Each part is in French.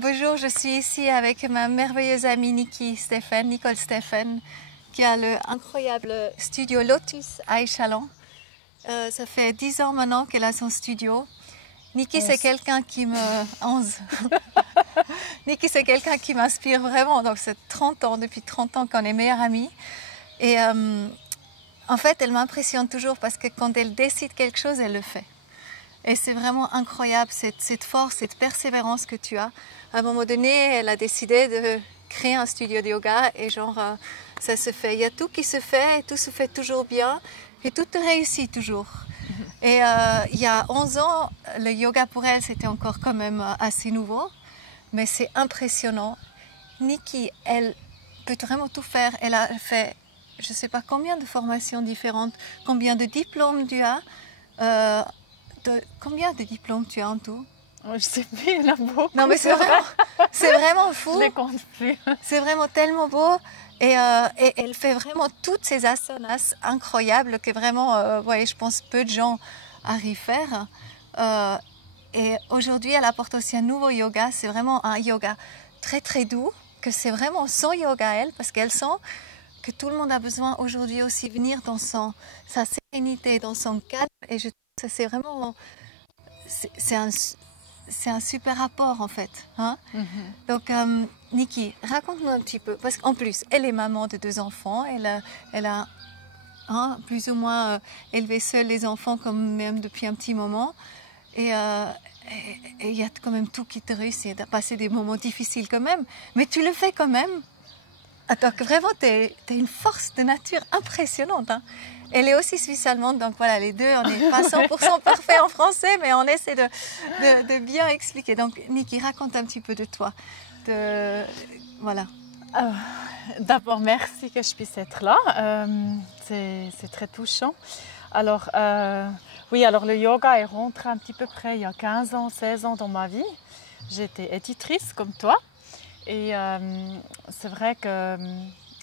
Bonjour, je suis ici avec ma merveilleuse amie Nicole Stéphane, qui a le incroyable studio Lotus à Échallens. Ça fait 10 ans maintenant qu'elle a son studio. Niki, c'est quelqu'un qui me... 11. Niki, c'est quelqu'un qui m'inspire vraiment. Donc, c'est 30 ans, depuis 30 ans qu'on est meilleures amies. Et en fait, elle m'impressionne toujours parce que quand elle décide quelque chose, elle le fait. Et c'est vraiment incroyable, cette force, cette persévérance que tu as. À un moment donné, elle a décidé de créer un studio de yoga et ça se fait. Il y a tout qui se fait et tout se fait toujours bien et tout réussit toujours. Et il y a 11 ans, le yoga pour elle, c'était encore quand même assez nouveau. Mais c'est impressionnant. Niki, elle peut vraiment tout faire. Elle a fait, je ne sais pas combien de formations différentes, combien de diplômes tu as. Combien de diplômes tu as en tout? Je ne sais plus, il y en a beaucoup. Non, mais c'est vraiment fou. Je ne les compte plus. C'est vraiment tellement beau. Et elle fait vraiment toutes ces asanas incroyables que vraiment, je pense, peu de gens arrivent à faire. Et aujourd'hui, elle apporte aussi un nouveau yoga. C'est vraiment un yoga très, très doux, que c'est vraiment son yoga, elle, parce qu'elle sent que tout le monde a besoin aujourd'hui aussi venir dans sa sérénité, dans son calme. Et je trouve que c'est vraiment... C'est un super rapport en fait. Hein? Donc, Niki, raconte-nous un petit peu. Parce qu'en plus, elle est maman de 2 enfants. Elle a plus ou moins élevé seule les enfants, comme même depuis un petit moment. Et il y a quand même tout qui te réussit. Tu as passé des moments difficiles quand même. Mais tu le fais quand même. Donc, vraiment, tu as une force de nature impressionnante. Hein? Elle est aussi suisse-allemande, donc voilà, les deux, on n'est pas 100% parfait en français, mais on essaie de bien expliquer. Donc, Niki, raconte un petit peu de toi. Voilà. D'abord, merci que je puisse être là. C'est très touchant. Alors, oui, alors le yoga est rentré un petit peu près il y a 15 ans, 16 ans dans ma vie. J'étais éditrice comme toi. Et c'est vrai que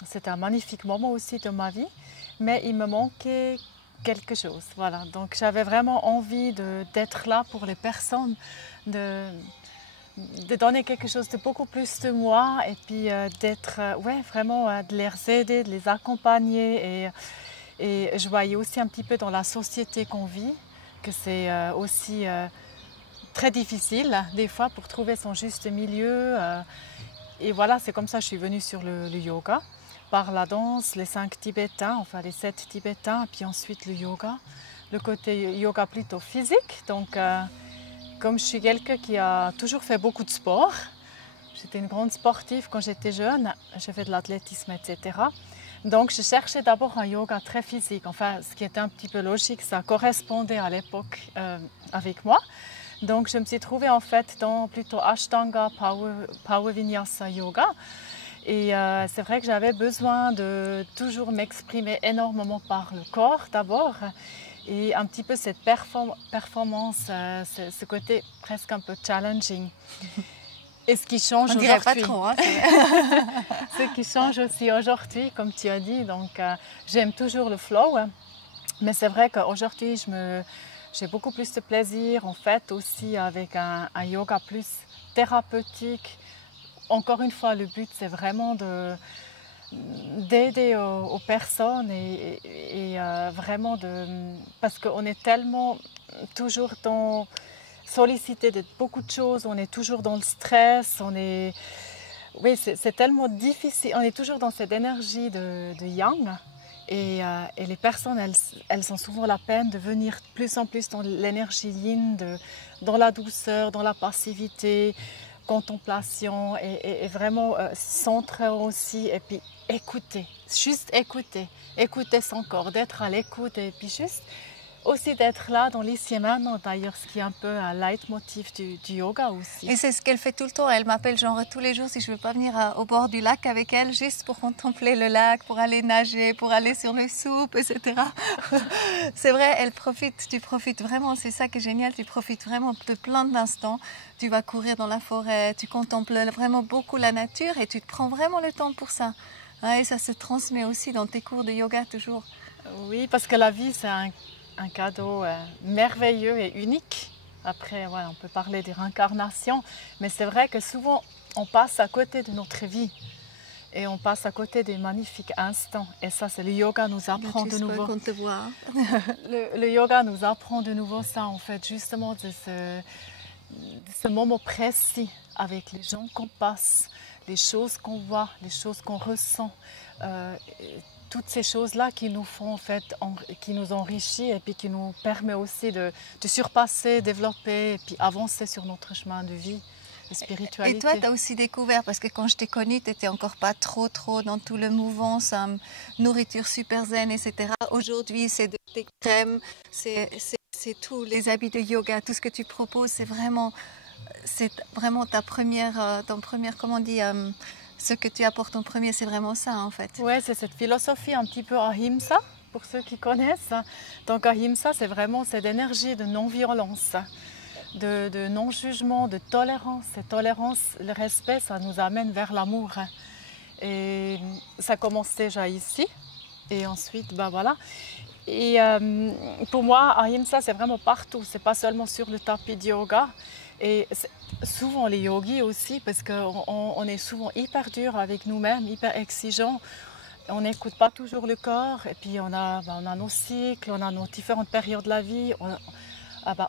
c'était un magnifique moment aussi de ma vie. Mais il me manquait quelque chose. Voilà. Donc j'avais vraiment envie d'être là pour les personnes, de donner quelque chose de beaucoup plus de moi et puis d'être, vraiment de les aider, de les accompagner. Et je voyais aussi un petit peu dans la société qu'on vit que c'est aussi très difficile des fois pour trouver son juste milieu. Et voilà, c'est comme ça que je suis venue sur le yoga. Par la danse, les 5 tibétains, enfin les 7 tibétains, et puis ensuite le yoga. Le côté yoga plutôt physique. Donc, comme je suis quelqu'un qui a toujours fait beaucoup de sport, j'étais une grande sportive quand j'étais jeune, j'ai fait de l'athlétisme, etc. Donc, je cherchais d'abord un yoga très physique. Enfin, ce qui était un petit peu logique, ça correspondait à l'époque avec moi. Donc, je me suis trouvée en fait dans plutôt Ashtanga, Power Vinyasa Yoga. Et c'est vrai que j'avais besoin de toujours m'exprimer énormément par le corps d'abord et un petit peu cette performance, ce côté presque un peu challenging. Et ce qui change aujourd'hui. On dirait pas trop, hein, ce qui change aussi aujourd'hui, comme tu as dit. Donc j'aime toujours le flow, mais c'est vrai qu'aujourd'hui j'ai beaucoup plus de plaisir en fait aussi avec un yoga plus thérapeutique. Encore une fois, le but, c'est vraiment d'aider aux personnes et vraiment parce qu'on est tellement toujours sollicité de beaucoup de choses, on est toujours dans le stress, oui, c'est tellement difficile, on est toujours dans cette énergie de yang. Et les personnes, elles ont souvent la peine de venir de plus en plus dans l'énergie yin, dans la douceur, dans la passivité, contemplation et vraiment centrer aussi et puis écouter, juste écouter son corps, d'être à l'écoute et puis juste aussi d'être là dans l'ici et maintenant d'ailleurs, ce qui est un peu un leitmotiv du yoga aussi. Et c'est ce qu'elle fait tout le temps, elle m'appelle genre tous les jours si je ne veux pas venir au bord du lac avec elle, juste pour contempler le lac, pour aller nager, pour aller sur le soupe, etc. C'est vrai, tu profites vraiment, c'est ça qui est génial, tu profites vraiment de plein d'instants. Tu vas courir dans la forêt, tu contemples vraiment beaucoup la nature et tu te prends vraiment le temps pour ça. Et ça se transmet aussi dans tes cours de yoga toujours. Oui, parce que la vie c'est un cadeau merveilleux et unique. Après, ouais, on peut parler des réincarnations, mais c'est vrai que souvent, on passe à côté de notre vie. Et on passe à côté des magnifiques instants. Et ça, c'est le yoga nous apprend de nouveau. Qu'on te voit. Le yoga nous apprend de nouveau ça, en fait, justement, de ce moment précis avec les gens qu'on passe, les choses qu'on voit, les choses qu'on ressent. Toutes ces choses-là qui nous font, en fait, qui nous enrichissent et puis qui nous permet aussi de surpasser, développer et puis avancer sur notre chemin de vie. Et toi, tu as aussi découvert, parce que quand je t'ai connue, tu n'étais encore pas trop dans tout le mouvement, nourriture super zen, etc. Aujourd'hui, c'est des crèmes, c'est tous les habits de yoga, tout ce que tu proposes, c'est vraiment ton première, comment on dit, ce que tu apportes en premier, c'est vraiment ça en fait. Oui, c'est cette philosophie un petit peu ahimsa, pour ceux qui connaissent. Donc ahimsa, c'est vraiment cette énergie de non-violence. De non-jugement, de tolérance. Cette tolérance, le respect, ça nous amène vers l'amour. Et ça commence déjà ici. Et ensuite, ben voilà. Et pour moi, Ahimsa, c'est vraiment partout. C'est pas seulement sur le tapis de yoga. Et souvent les yogis aussi, parce qu'on est souvent hyper dur avec nous-mêmes, hyper exigeants. On n'écoute pas toujours le corps. Et puis on a nos cycles, on a nos différentes périodes de la vie.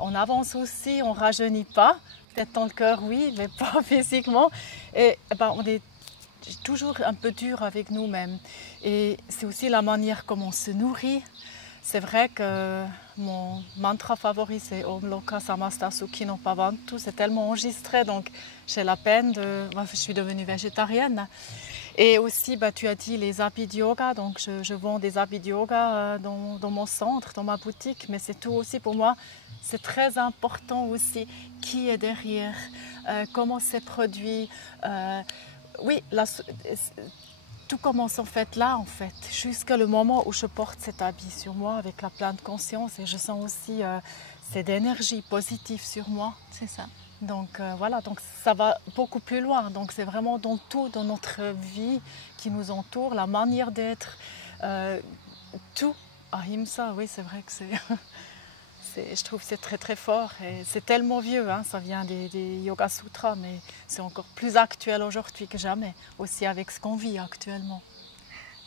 On avance aussi, on ne rajeunit pas, peut-être dans le cœur oui, mais pas physiquement. Et on est toujours un peu dur avec nous-mêmes. Et c'est aussi la manière comment on se nourrit. C'est vrai que mon mantra favori c'est Om Loka Samasta Sukhino Bhavantu. C'est tellement enregistré, donc j'ai la peine je suis devenue végétarienne. Et aussi, tu as dit les habits de yoga, donc je vends des habits de yoga dans mon centre, dans ma boutique, mais c'est tout aussi pour moi, c'est très important aussi qui est derrière, comment c'est produit. Oui, tout commence en fait là, jusqu'à le moment où je porte cet habit sur moi avec la pleine conscience et je sens aussi cette énergie positive sur moi. C'est ça. Donc voilà, donc ça va beaucoup plus loin. Donc c'est vraiment dans tout, dans notre vie qui nous entoure, la manière d'être, tout. Ahimsa, oui, c'est vrai que je trouve que c'est très très fort et c'est tellement vieux, hein, ça vient des Yoga Sutras, mais c'est encore plus actuel aujourd'hui que jamais, aussi avec ce qu'on vit actuellement.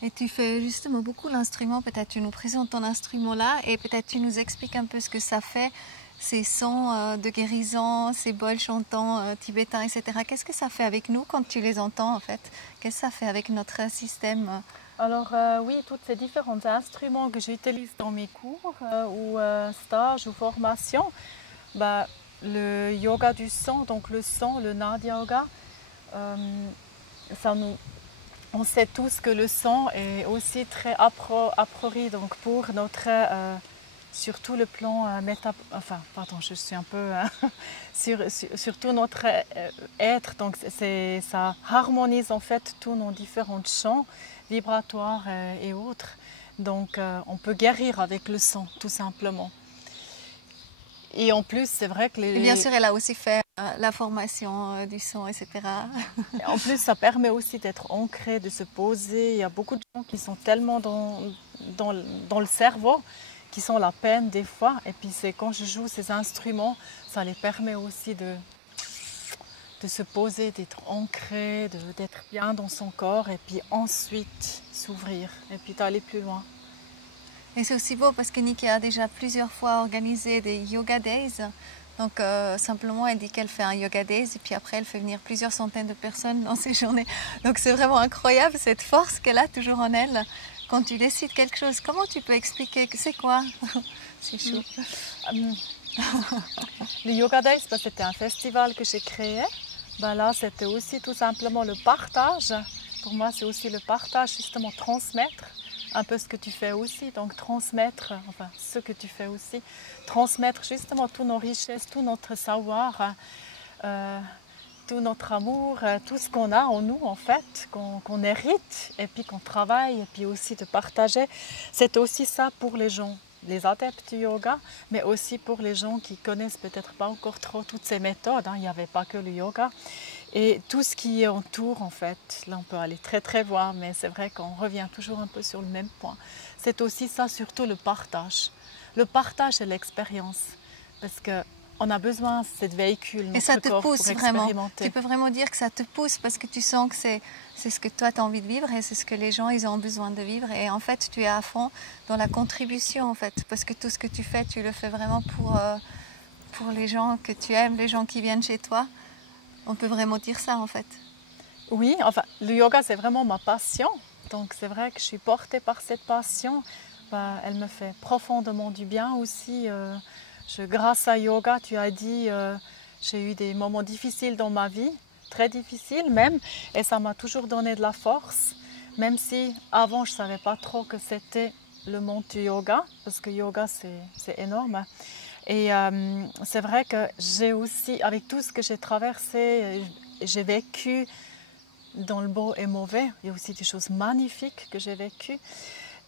Et tu fais justement beaucoup l'instrument, peut-être tu nous présentes ton instrument là et peut-être tu nous expliques un peu ce que ça fait, ces sons de guérison, ces bols chantants tibétains, etc. Qu'est-ce que ça fait avec nous quand tu les entends en fait? Qu'est-ce que ça fait avec notre système? Alors oui, tous ces différents instruments que j'utilise dans mes cours ou stages ou formations, le yoga du son, donc le son, le Nadiya Yoga, on sait tous que le son est aussi très approprié donc pour notre, surtout le plan je suis un peu surtout notre être, donc ça harmonise en fait tous nos différents champs vibratoires et autres. Donc on peut guérir avec le son, tout simplement. Et en plus, c'est vrai que bien sûr, elle a aussi fait la formation du son, etc. En plus, ça permet aussi d'être ancré, de se poser. Il y a beaucoup de gens qui sont tellement dans le cerveau, qui sont la peine des fois. Et puis c'est quand je joue ces instruments, ça les permet aussi de se poser, d'être ancré, d'être bien dans son corps et puis ensuite s'ouvrir et puis d'aller plus loin. Et c'est aussi beau parce que Nikki a déjà plusieurs fois organisé des Yoga Days. Donc simplement, elle dit qu'elle fait un Yoga Days et puis après, elle fait venir plusieurs centaines de personnes dans ces journées. Donc c'est vraiment incroyable cette force qu'elle a toujours en elle. Quand tu décides quelque chose, comment tu peux expliquer que c'est quoi? C'est chaud. Le Yoga Days, c'était un festival que j'ai créé. Là, c'était aussi tout simplement le partage. Pour moi, c'est aussi le partage, justement transmettre un peu ce que tu fais aussi, donc transmettre, ce que tu fais aussi, transmettre justement toutes nos richesses, tout notre savoir, tout notre amour, tout ce qu'on a en nous en fait, qu'on hérite et puis qu'on travaille et puis aussi de partager. C'est aussi ça pour les gens, les adeptes du yoga, mais aussi pour les gens qui connaissent peut-être pas encore trop toutes ces méthodes. Il n'y avait pas que le yoga. Et tout ce qui entoure, en fait, là on peut aller très très loin, mais c'est vrai qu'on revient toujours un peu sur le même point. C'est aussi ça, surtout le partage. Le partage et l'expérience. Parce que on a besoin de cette véhicule, Et ça notre te corps, pousse pour vraiment. expérimenter. Tu peux vraiment dire que ça te pousse parce que tu sens que c'est ce que toi tu as envie de vivre et c'est ce que les gens ils ont besoin de vivre. Et en fait, tu es à fond dans la contribution en fait, parce que tout ce que tu fais, tu le fais vraiment pour les gens que tu aimes, les gens qui viennent chez toi. On peut vraiment dire ça en fait. Oui, enfin, le yoga, c'est vraiment ma passion. Donc, c'est vrai que je suis portée par cette passion. Elle me fait profondément du bien aussi. Grâce à yoga, tu as dit, j'ai eu des moments difficiles dans ma vie, très difficiles même, et ça m'a toujours donné de la force, même si avant, je ne savais pas trop que c'était le monde du yoga, parce que yoga, c'est énorme. Et c'est vrai que j'ai aussi, avec tout ce que j'ai traversé, j'ai vécu dans le beau et mauvais. Il y a aussi des choses magnifiques que j'ai vécues.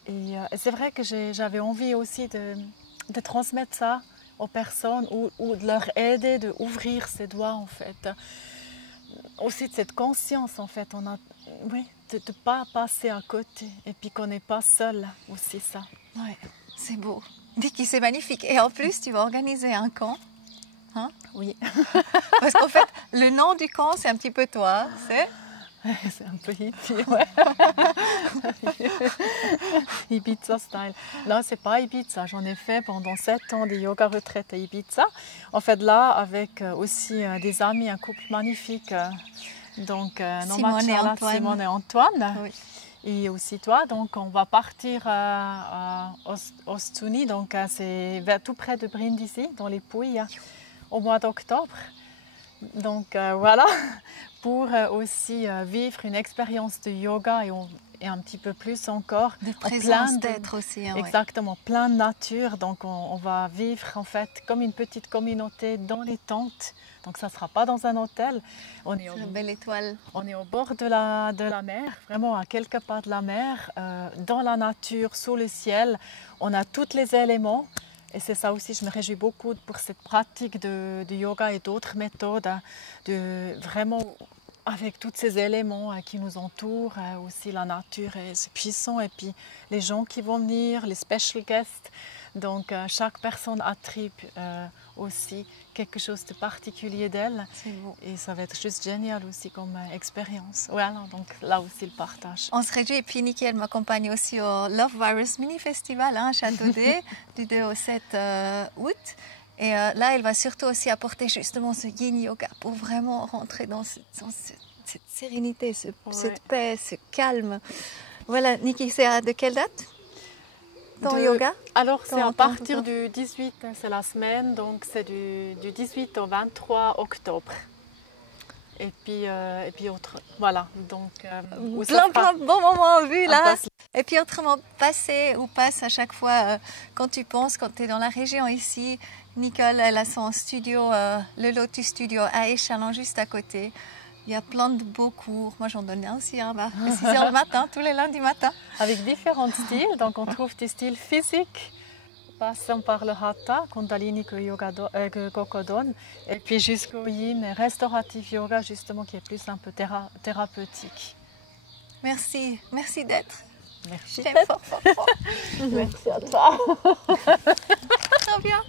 Et c'est vrai que j'avais envie aussi de transmettre ça aux personnes ou de leur aider d'ouvrir ses doigts en fait. Aussi de cette conscience en fait, oui, de ne pas passer à côté et puis qu'on n'est pas seul aussi ça. Ouais, c'est beau. Vicky, c'est magnifique. Et en plus, tu vas organiser un camp. Hein? Oui. Parce qu'en fait, le nom du camp, c'est un petit peu toi. C'est un peu hippie, ouais. Ibiza style. Là, c'est pas Ibiza. J'en ai fait pendant 7 ans des yoga retraites à Ibiza. En fait, là, avec aussi des amis, un couple magnifique. Donc, Simone et Antoine. Oui. Et aussi toi. Donc, on va partir à Ostuni. Donc, c'est tout près de Brindisi, dans les Pouilles, au mois d'octobre. Donc voilà, pour aussi vivre une expérience de yoga et un petit peu plus encore. De présence d'être aussi. Hein, exactement, plein de nature. Donc on va vivre en fait comme une petite communauté dans les tentes. Donc ça ne sera pas dans un hôtel. C'est une belle étoile. On est au bord de la mer, vraiment à quelques pas de la mer, dans la nature, sous le ciel. On a tous les éléments. Et c'est ça aussi, je me réjouis beaucoup pour cette pratique de yoga et d'autres méthodes, de vraiment avec tous ces éléments qui nous entourent, aussi la nature c'est puissant et puis les gens qui vont venir, les special guests. Donc chaque personne attribue aussi quelque chose de particulier d'elle. Et ça va être juste génial aussi comme expérience. Voilà, donc là aussi le partage. On se réjouit. Et puis Niki, elle m'accompagne aussi au Love Virus Mini Festival à Châteaudet du 2 au 7 août. Et là, elle va surtout aussi apporter justement ce yin yoga pour vraiment rentrer dans cette sérénité, cette paix, ce calme. Voilà, Niki, c'est de quelle date ton yoga? Alors, c'est à partir du 18, c'est la semaine, donc c'est du 18 au 23 octobre. Et puis autre, voilà. Donc, plein de bons moments vus là. Et puis autrement, passe à chaque fois quand tu penses, quand tu es dans la région ici. Nicole, elle a son studio, le Lotus Studio à Échalon, juste à côté. Il y a plein de beaux cours. Moi, j'en donne un aussi, à 6h du matin, tous les lundis matin. Avec différents styles. Donc, on trouve des styles physiques, passant par le Hatha, Kundalini Gokodon, et puis jusqu'au Yin, restauratif yoga, justement, qui est plus un peu thérapeutique. Merci d'être. Merci. Je t'aime fort. Merci à toi. Très bien.